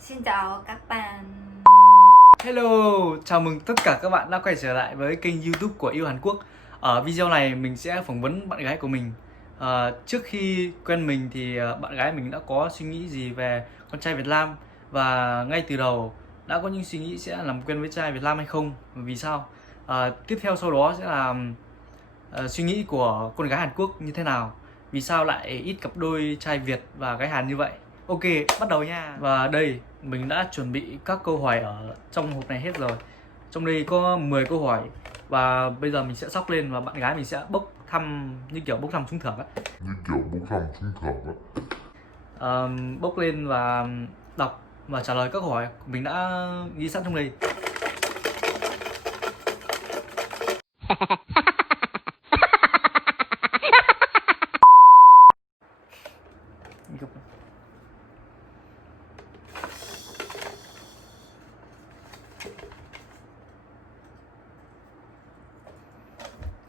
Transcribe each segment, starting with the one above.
Xin chào các bạn. Hello, chào mừng tất cả các bạn đã quay trở lại với kênh YouTube của Yêu Hàn Quốc. Ở video này mình sẽ phỏng vấn bạn gái của mình. Trước khi quen mình thì bạn gái mình đã có suy nghĩ gì về con trai Việt Nam, và ngay từ đầu đã có những suy nghĩ sẽ làm quen với trai Việt Nam hay không, vì sao? Tiếp theo sau đó sẽ là suy nghĩ của con gái Hàn Quốc như thế nào, vì sao lại ít cặp đôi trai Việt và gái Hàn như vậy. Ok, bắt đầu nha. Và đây, mình đã chuẩn bị các câu hỏi ở trong hộp này hết rồi. Trong đây có 10 câu hỏi, và bây giờ mình sẽ sóc lên và bạn gái mình sẽ bốc thăm như kiểu bốc thăm trúng thưởng ấy. Bốc lên và đọc và trả lời các câu hỏi mình đã ghi sẵn trong đây.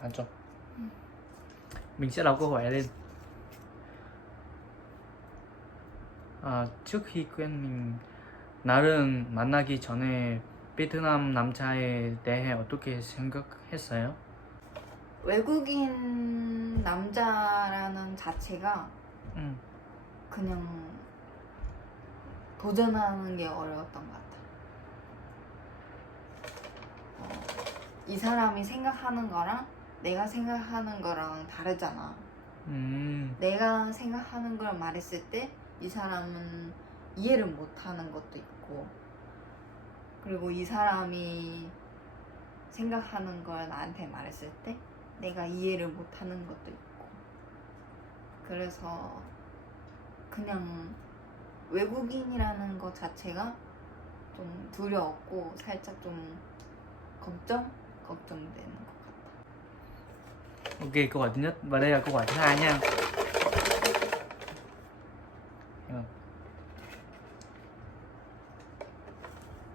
Ăn cho. Mình sẽ đọc câu hỏi lên. trước khi quen mình, 나를 만나기 전에 베트남 남자에 대해 어떻게 생각했어요? 외국인 남자라는 자체가 응. 그냥 도전하는 게 어려웠던 것 같아. 이 사람이 생각하는 거랑 내가 생각하는 거랑 다르잖아. 내가 생각하는 걸 말했을 때 이 사람은 이해를 못하는 것도 있고, 그리고 이 사람이 생각하는 걸 나한테 말했을 때 내가 이해를 못하는 것도 있고, 그래서 그냥 외국인이라는 것 자체가 좀 두려웠고 살짝 좀 걱정되는 것 같아. Ok, câu hỏi thứ nhất và đây là câu hỏi thứ hai nha.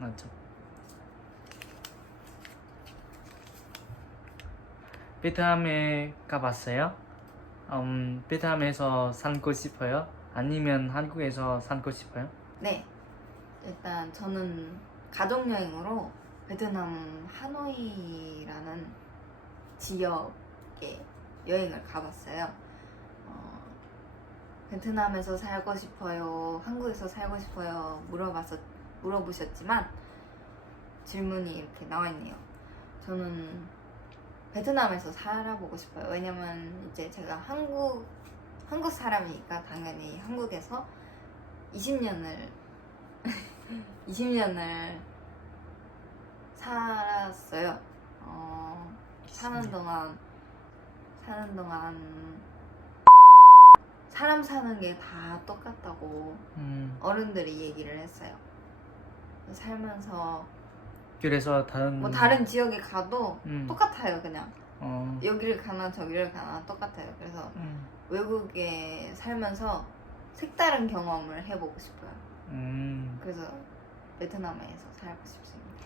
맞죠. 베트남에 가봤어요? 베트남에서 살고 싶어요? 아니면 한국에서 살고 싶어요? 네, 일단 저는 가족여행으로 베트남 하노이라는 지역에 여행을 가봤어요. 베트남에서 살고 싶어요, 한국에서 살고 싶어요 물어보셨지만 질문이 이렇게 나와 있네요. 저는 베트남에서 살아보고 싶어요. 왜냐면 이제 제가 한국 사람이니까 당연히 한국에서 20년을 20년을 살았어요. 사는 동안 사람 사는 게 다 똑같다고 어른들이 얘기를 했어요. 살면서 그래서 뭐 다른 지역에 가도 똑같아요. 그냥 어, 여기를 가나 저기를 가나 똑같아요. 그래서 외국에 살면서 색다른 경험을 해보고 싶어요. 그래서 베트남에서 살고 싶습니다.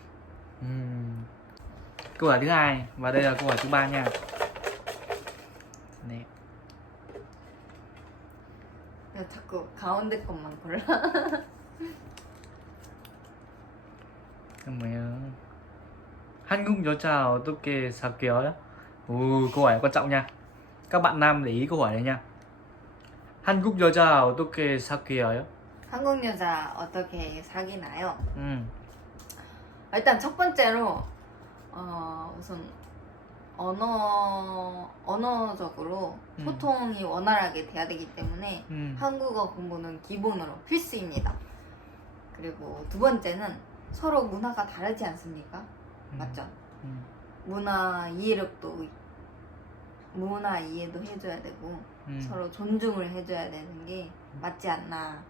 Câu hỏi thứ hai và đây là câu hỏi thứ ba nha. 네. 야, 자꾸 가운데 것만 골라. 뭐야? 한국 여자 어떻게 사귀어요? Câu hỏi quan trọng nha. Các bạn nam để ý câu hỏi này nha. 한국 여자 어떻게 사귀어요? 한국 여자 어떻게 사귀나요? 일단 첫 번째로 우선 언어적으로 소통이 원활하게 돼야 되기 때문에 한국어 공부는 기본으로 필수입니다. 그리고 두 번째는 서로 문화가 다르지 않습니까? 맞죠? 문화 이해도 해줘야 되고 서로 존중을 해줘야 되는 게 맞지 않나.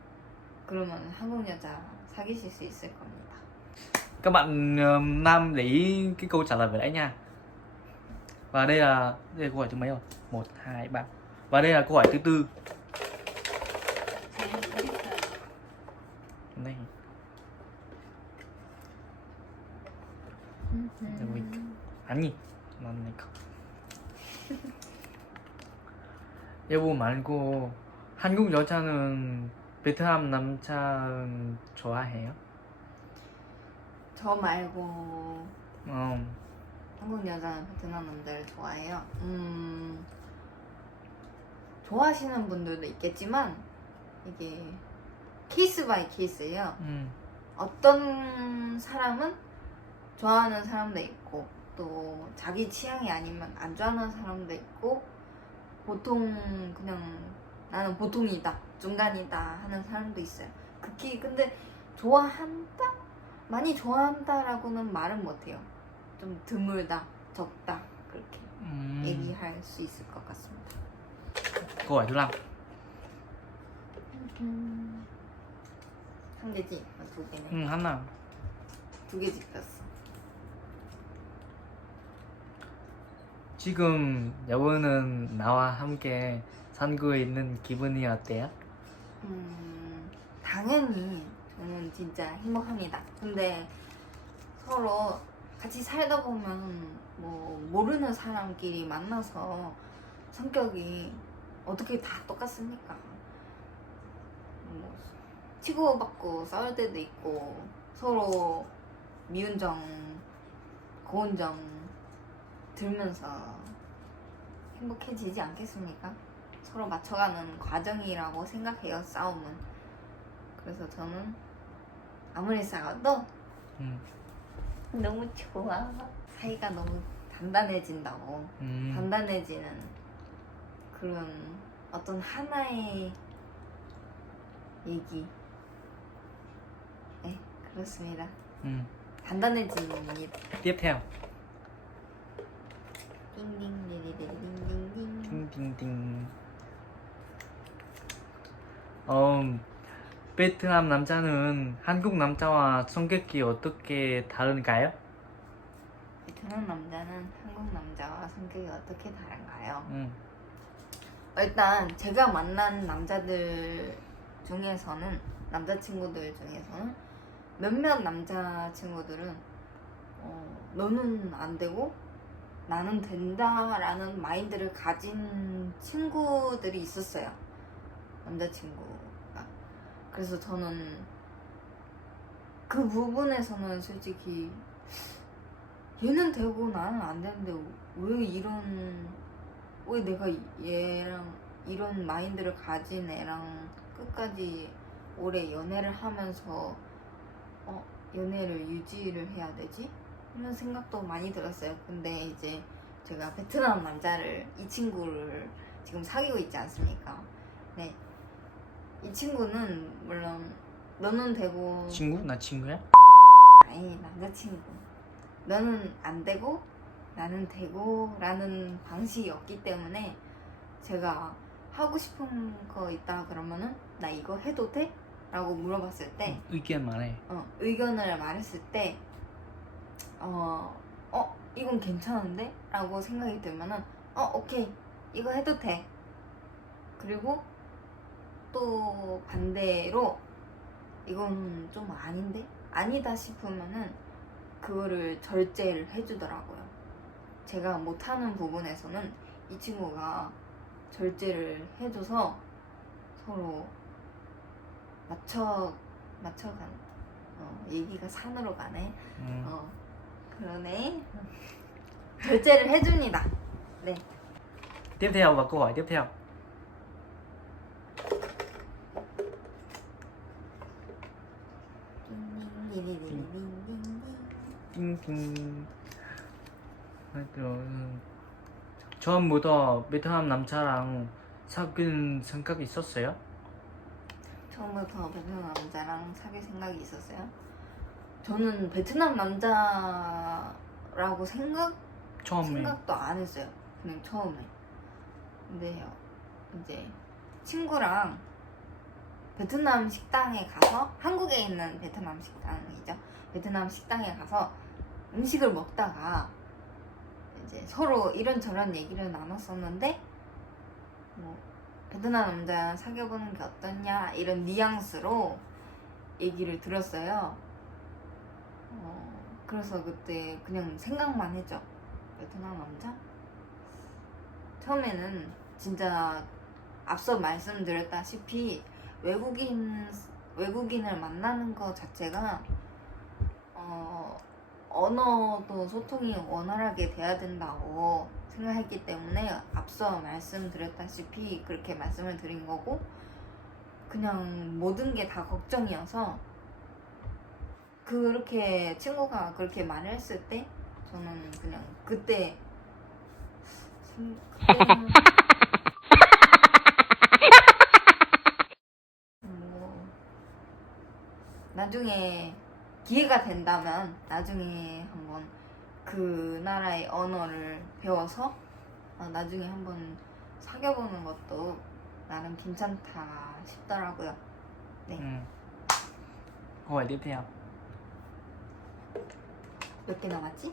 그러면 한국 여자 사귀실 수 있을 겁니다. Các bạn nam để ý cái câu trả lời vừa nãy nha. Và đây là câu hỏi thứ mấy rồi? 1, 2, 3. Và đây là câu hỏi thứ tư. Đây. 아니, 난 여보 말고 한국 여자는 베트남 남자 좋아해요? 저 말고 어, 한국 여자는 베트남 남자를 좋아해요. 좋아하시는 분들도 있겠지만 이게 케이스 바이 케이스예요. 어떤 사람은 좋아하는 사람도 있고 또 자기 취향이 아니면 안 좋아하는 사람도 있고 보통 그냥 나는 보통이다 중간이다 하는 사람도 있어요. 극히 근데 좋아한다? 많이 좋아한다라고는 말은 못해요. 좀 드물다 적다 그렇게 얘기할 수 있을 것 같습니다. câu hỏi thứ 5. 한 개지? 두 개네. 하나. 두 개 집혔어. 지금 여보는 나와 함께 살고 있는 기분이 어때요? 당연히 저는 진짜 행복합니다. 근데 서로 같이 살다 보면 뭐 모르는 사람끼리 만나서 성격이 어떻게 다 똑같습니까? 뭐 치고받고 싸울 때도 있고 서로 미운 점, 고운 점 들면서 행복해지지 않겠습니까? 서로 맞춰가는 과정이라고 생각해요, 싸움은. 그래서 저는 아무리 싸워도 너무 좋아. 사이가 너무 단단해진다고. 단단해지는 그런 어떤 하나의 얘기. 네, 그렇습니다. 단단해집니다. Tiếp theo. 띵띵리리리링띵띵. 띵띵띵. 베트남 남자는 한국 남자와 성격이 어떻게 다른가요? 베트남 남자는 한국 남자와 성격이 어떻게 다른가요? 일단 제가 만난 남자들 중에서는 남자친구들 중에서는 몇몇 남자친구들은 너는 안 되고 나는 된다라는 마인드를 가진 친구들이 있었어요. 남자친구가. 그래서 저는 그 부분에서는 솔직히 얘는 되고 나는 안 되는데 왜 내가 얘랑 이런 마인드를 가진 애랑 끝까지 오래 연애를 하면서 연애를 유지를 해야 되지? 이런 생각도 많이 들었어요. 근데 이제 제가 베트남 남자를 이 친구를 지금 사귀고 있지 않습니까? 네, 이 친구는 물론 너는 되고 친구? 나 친구야? 아니 남자친구 너는 안 되고 나는 되고 라는 방식이 없기 때문에 제가 하고 싶은 거 있다 그러면은 나 이거 해도 돼? 라고 물어봤을 때 의견 말해. 의견을 말했을 때 이건 괜찮은데? 라고 생각이 들면은 오케이 이거 해도 돼. 그리고 또 반대로 이건 좀 아닌데? 아니다 싶으면은 그거를 절제를 해주더라고요. 제가 못하는 부분에서는 이 친구가 절제를 해줘서 서로 맞춰가는 얘기가 산으로 가네. 그러네. 절제를 해줍니다. 네. Tiếp theo và câu hỏi tiếp theo. 띵띵. 처음부터 베트남 남자랑 사귄 생각 있었어요? 처음부터 베트남 남자랑 사귈 생각이 있었어요? 저는 베트남 남자라고 생각도 안 했어요. 그냥 처음에. 근데 이제 친구랑 베트남 식당에 가서 한국에 있는 베트남 식당이죠. 베트남 식당에 가서 음식을 먹다가 이제 서로 이런저런 얘기를 나눴었는데 뭐 베트남 남자 사귀어보는 게 어떠냐 이런 뉘앙스로 얘기를 들었어요. 그래서 그때 그냥 생각만 했죠. 베트남 남자? 처음에는 진짜 앞서 말씀드렸다시피 외국인을 만나는 것 자체가 언어도 소통이 원활하게 돼야 된다고 생각했기 때문에 앞서 말씀드렸다시피 그렇게 말씀을 드린 거고, 그냥 모든 게 다 걱정이어서 그렇게 친구가 그렇게 말을 했을 때 저는 그냥 그때는 뭐 나중에 기회가 된다면 나중에 한번 그 나라의 언어를 배워서 나중에 한번 사귀어보는 것도 나름 괜찮다 싶더라고요. 네. Câu hỏi tiếp theo. 몇 개 남았지?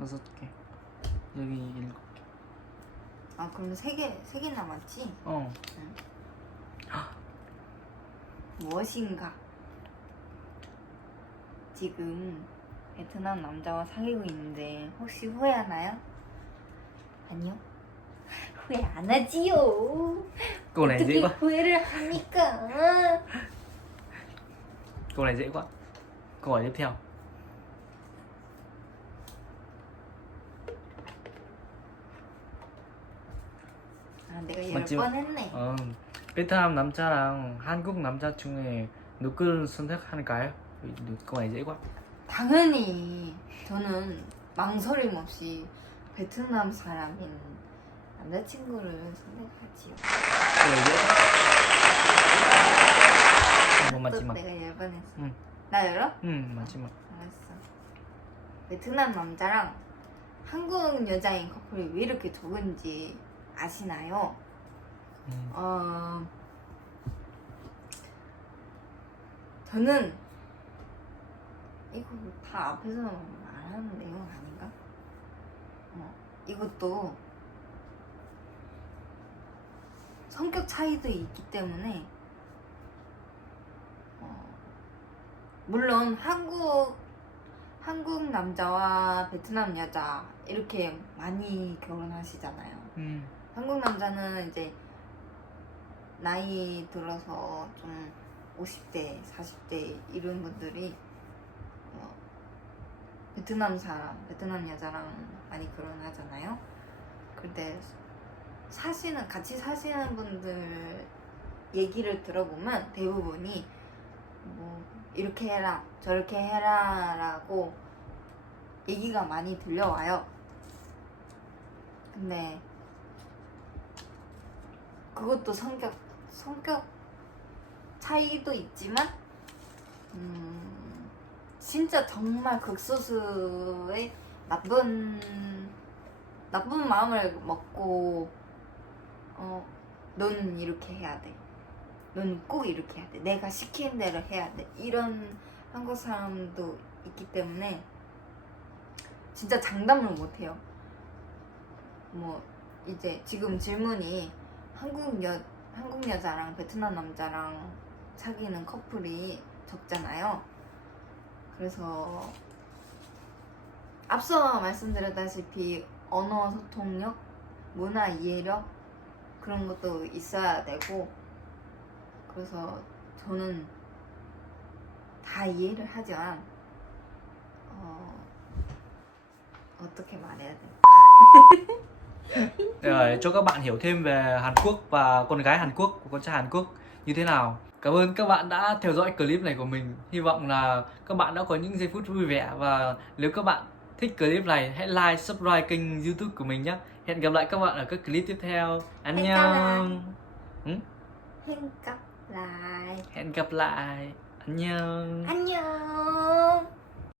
6개. 여기 7개. 아, 그럼 세 개 남았지? 어. 무엇인가? 지금 베트남 남자와 사귀고 있는데 혹시 후회하나요? 아니요. 후회 안 하지요. Câu này dễ 어떻게 quá. 후회를 합니까? Câu này dễ quá. Câu hỏi tiếp theo. 아, 내가 맞지? 10번 했네. 베트남 남자랑 한국 남자 중에 누구를 선택할까요? câu này dễ quá. 당연히 저는 망설임 없이 베트남 사람인 남자친구를 선택하지요. câu này dễ quá. 뭐 또 마지막. 내가 10번 했어. 응. 나 열어? 마지막. 알았어. 베트남 남자랑 한국 여자인 커플이 왜 이렇게 적은지 아시나요? 저는 이거 다 앞에서 말하는 내용 아닌가? 이것도 성격 차이도 있기 때문에 물론 한국 남자와 베트남 여자 이렇게 많이 결혼하시잖아요. 한국 남자는 이제 나이 들어서 좀 50대, 40대 이런 분들이 베트남 여자랑 많이 결혼하잖아요. 근데 같이 사시는 분들 얘기를 들어보면 대부분이 뭐 이렇게 해라 저렇게 해라 라고 얘기가 많이 들려와요. 근데 그것도 성격 차이도 있지만 진짜 정말 극소수의 나쁜 마음을 먹고 넌 이렇게 해야 돼, 넌 꼭 이렇게 해야 돼, 내가 시키는 대로 해야 돼, 이런 한국 사람도 있기 때문에 진짜 장담을 못해요. 뭐 이제 지금 질문이 한국 여자랑 베트남 남자랑 사귀는 커플이 적잖아요. 그래서 앞서 말씀드렸다시피 언어 소통력, 문화 이해력 그런 것도 있어야 되고, 그래서 저는 다 이해를 하지만 어떻게 말해야 돼? Để cho các bạn hiểu thêm về Hàn Quốc và con gái Hàn Quốc và con trai Hàn Quốc như thế nào. Cảm ơn các bạn đã theo dõi clip này của mình. Hy vọng là các bạn đã có những giây phút vui vẻ, và nếu các bạn thích clip này hãy like, subscribe kênh YouTube của mình nhé. Hẹn gặp lại các bạn ở các clip tiếp theo. 안녕. Hẹn gặp lại. Hẹn gặp lại. 안녕. 안녕.